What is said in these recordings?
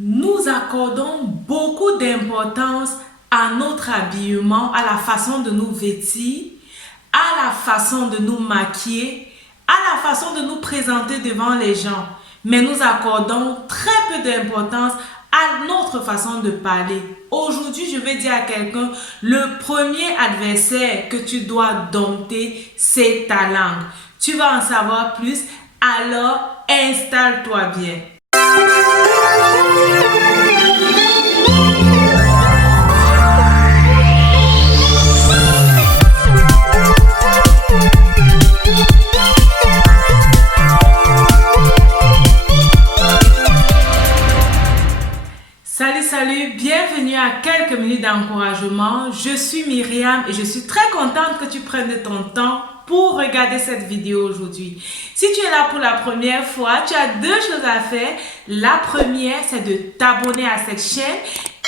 Nous accordons beaucoup d'importance à notre habillement, à la façon de nous vêtir, à la façon de nous maquiller, à la façon de nous présenter devant les gens. Mais nous accordons très peu d'importance à notre façon de parler. Aujourd'hui, je vais dire à quelqu'un, le premier adversaire que tu dois dompter, c'est ta langue. Tu vas en savoir plus, alors installe-toi bien. Salut, bienvenue à quelques minutes d'encouragement. Je suis Myriam et je suis très contente que tu prennes de ton temps pour regarder cette vidéo aujourd'hui. Si tu es là pour la première fois, tu as deux choses à faire. La première, c'est de t'abonner à cette chaîne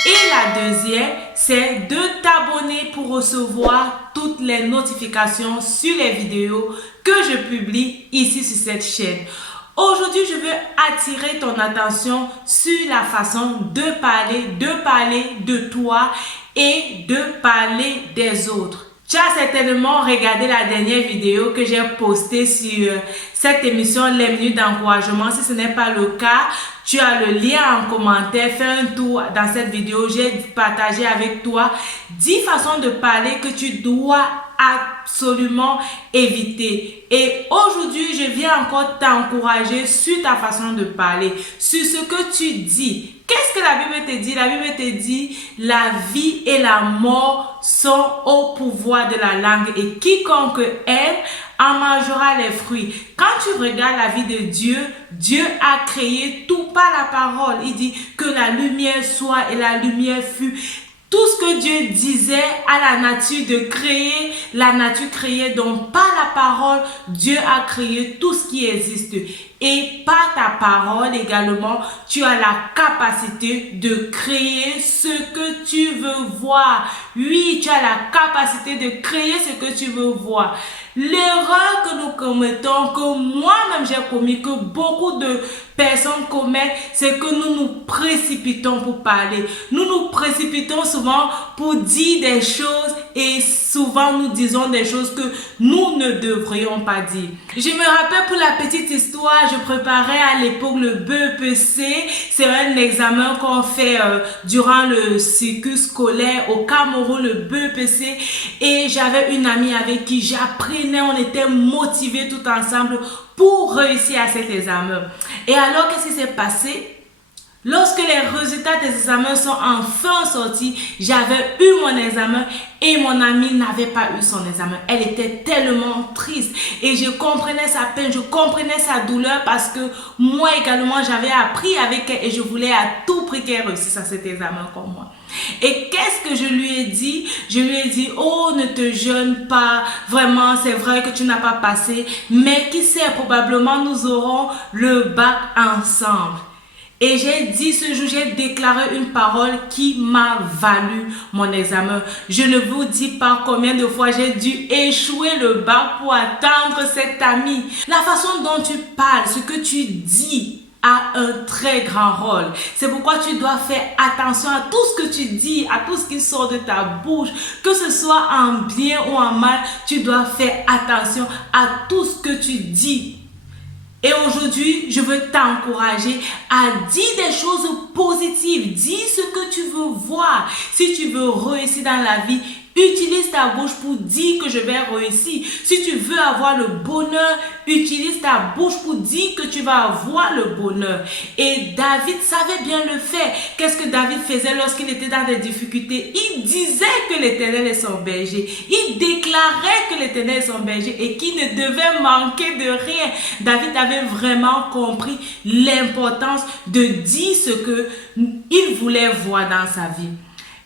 et la deuxième, c'est de t'abonner pour recevoir toutes les notifications sur les vidéos que je publie ici sur cette chaîne. Aujourd'hui, je veux attirer ton attention sur la façon de parler de toi et de parler des autres. Tu as certainement regardé la dernière vidéo que j'ai postée sur cette émission Les Minutes d'encouragement. Si ce n'est pas le cas, tu as le lien en commentaire. Fais un tour dans cette vidéo. J'ai partagé avec toi 10 façons de parler que tu dois absolument éviter. Et aujourd'hui, je viens encore t'encourager sur ta façon de parler, sur ce que tu dis. Qu'est-ce que la Bible te dit? La Bible te dit, la vie et la mort sont au pouvoir de la langue et quiconque aime en mangera les fruits. Quand tu regardes la vie de Dieu, Dieu a créé tout par la parole. Il dit que la lumière soit et la lumière fut. Tout ce que Dieu disait à la nature de créer, la nature créait. Donc par la parole, Dieu a créé tout ce qui existe. Et par ta parole également, tu as la capacité de créer ce que tu veux voir. Oui, tu as la capacité de créer ce que tu veux voir. L'erreur que nous commettons, que moi-même j'ai commis, que beaucoup de personnes commettent, c'est que nous nous précipitons pour parler. Nous nous précipitons souvent pour dire des choses et souvent nous disons des choses que nous ne devrions pas dire. Je me rappelle pour la petite histoire, je préparais à l'époque le BEPC. C'est un examen qu'on fait durant le cycle scolaire au Cameroun, le BEPC. Et j'avais une amie avec qui j'apprenais, on était motivés tout ensemble pour réussir à cet examen. Et alors, qu'est-ce qui s'est passé? Lorsque les résultats des examens sont enfin sortis, j'avais eu mon examen et mon amie n'avait pas eu son examen. Elle était tellement triste et je comprenais sa peine, je comprenais sa douleur parce que moi également j'avais appris avec elle et je voulais à tout prix qu'elle réussisse à cet examen comme moi. Et qu'est-ce que je lui ai dit? Je lui ai dit, oh, ne te gêne pas, vraiment c'est vrai que tu n'as pas passé, mais qui sait, probablement nous aurons le bac ensemble. Et j'ai dit ce jour, j'ai déclaré une parole qui m'a valu mon examen. Je ne vous dis pas combien de fois j'ai dû échouer le bac pour attendre cette amie. La façon dont tu parles, ce que tu dis a un très grand rôle. C'est pourquoi tu dois faire attention à tout ce que tu dis, à tout ce qui sort de ta bouche, que ce soit en bien ou en mal, tu dois faire attention à tout ce que tu dis. Et aujourd'hui, je veux t'encourager à dire des choses positives. Dis ce que tu veux voir. Si tu veux réussir dans la vie, utilise ta bouche pour dire que je vais réussir. Si tu veux avoir le bonheur, utilise ta bouche pour dire que tu vas avoir le bonheur. Et David savait bien le faire. Qu'est-ce que David faisait lorsqu'il était dans des difficultés? Il disait que l'Éternel est son berger. Il déclarait que l'Éternel est son berger et qu'il ne devait manquer de rien. David avait vraiment compris l'importance de dire ce qu'il voulait voir dans sa vie.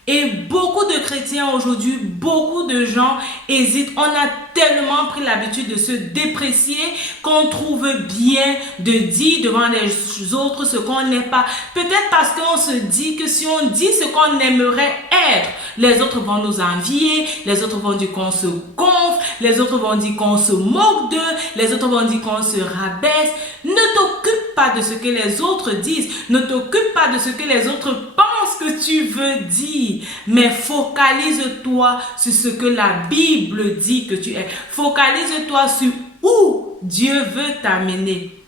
Et beaucoup de chrétiens aujourd'hui, beaucoup de gens hésitent. On a tellement pris l'habitude de se déprécier qu'on trouve bien de dire devant les autres ce qu'on n'est pas. Peut-être parce qu'on se dit que si on dit ce qu'on aimerait être, les autres vont nous envier, les autres vont dire qu'on se gonfle, les autres vont dire qu'on se moque d'eux, les autres vont dire qu'on se rabaisse. Ne t'occupe pas de ce que les autres disent, ne t'occupe pas de ce que les autres pensent que tu veux dire, mais focalise-toi sur ce que la Bible dit que tu es. Focalise-toi sur où Dieu veut t'amener.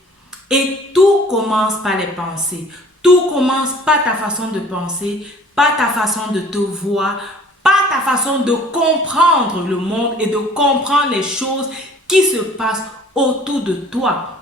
Et tout commence par les pensées. Tout commence par ta façon de penser, par ta façon de te voir, par ta façon de comprendre le monde et de comprendre les choses qui se passent autour de toi.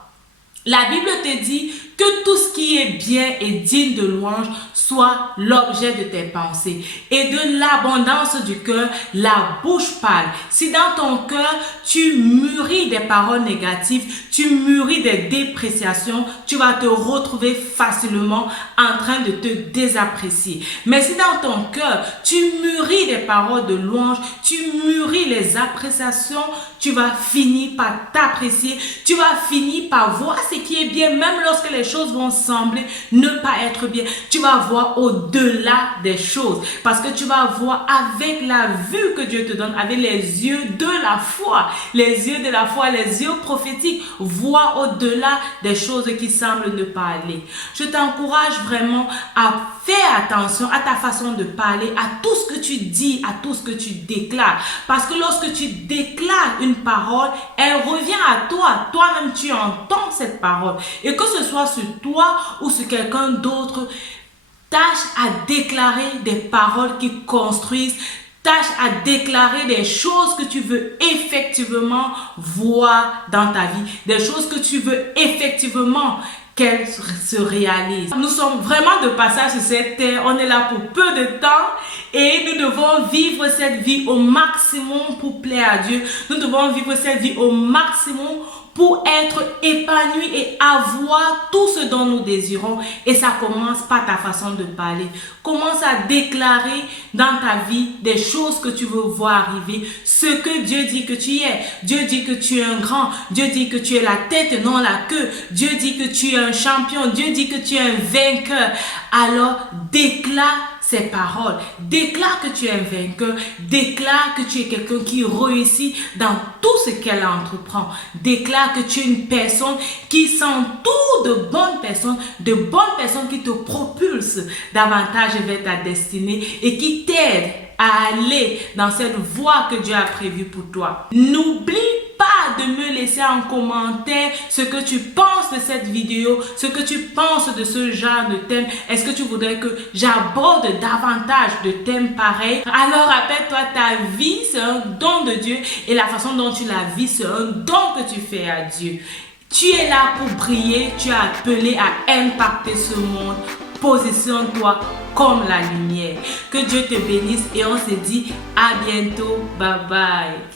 La Bible te dit que tout ce qui est bien et digne de louange soit l'objet de tes pensées. Et de l'abondance du cœur, la bouche parle. Si dans ton cœur, tu mûris des paroles négatives, tu mûris des dépréciations, tu vas te retrouver facilement en train de te désapprécier. Mais si dans ton cœur, tu mûris des paroles de louange, tu mûris les appréciations, tu vas finir par t'apprécier, tu vas finir par voir ce qui est bien, même lorsque les choses vont sembler ne pas être bien. Tu vas voir au-delà des choses parce que tu vas voir avec la vue que Dieu te donne, avec les yeux de la foi, les yeux de la foi, les yeux prophétiques, voir au-delà des choses qui semblent ne pas aller. Je t'encourage vraiment à faire attention à ta façon de parler, à tout ce que tu dis, à tout ce que tu déclares. Parce que lorsque tu déclares une parole, elle revient à toi. Toi-même, tu entends cette parole. Et que ce soit sur toi ou sur quelqu'un d'autre, tâche à déclarer des paroles qui construisent. Tâche à déclarer des choses que tu veux effectivement voir dans ta vie. Des choses que tu veux effectivement qu'elles se réalisent. Nous sommes vraiment de passage sur cette terre. On est là pour peu de temps et nous devons vivre cette vie au maximum pour plaire à Dieu. Nous devons vivre cette vie au maximum pour être épanouis et avoir tout ce dont nous désirons. Et ça commence par ta façon de parler. Commence à déclarer dans ta vie des choses que tu veux voir arriver. Ce que Dieu dit que tu es. Dieu dit que tu es un grand. Dieu dit que tu es la tête, non la queue. Dieu dit que tu es un champion. Dieu dit que tu es un vainqueur. Alors, déclare ces paroles. Déclare que tu es un vainqueur. Déclare que tu es quelqu'un qui réussit dans tout ce qu'elle entreprend. Déclare que tu es une personne qui s'entoure de bonnes personnes qui te propulsent davantage vers ta destinée et qui t'aident à aller dans cette voie que Dieu a prévue pour toi. N'oublie pas de me laisser en commentaire ce que tu penses de cette vidéo, ce que tu penses de ce genre de thème. Est-ce que tu voudrais que j'aborde davantage de thèmes pareils? Alors rappelle-toi, ta vie c'est un don de Dieu et la façon dont tu la vis c'est un don que tu fais à Dieu. Tu es là pour briller, tu es appelé à impacter ce monde. Positionne-toi comme la lumière. Que Dieu te bénisse et on se dit à bientôt. Bye bye.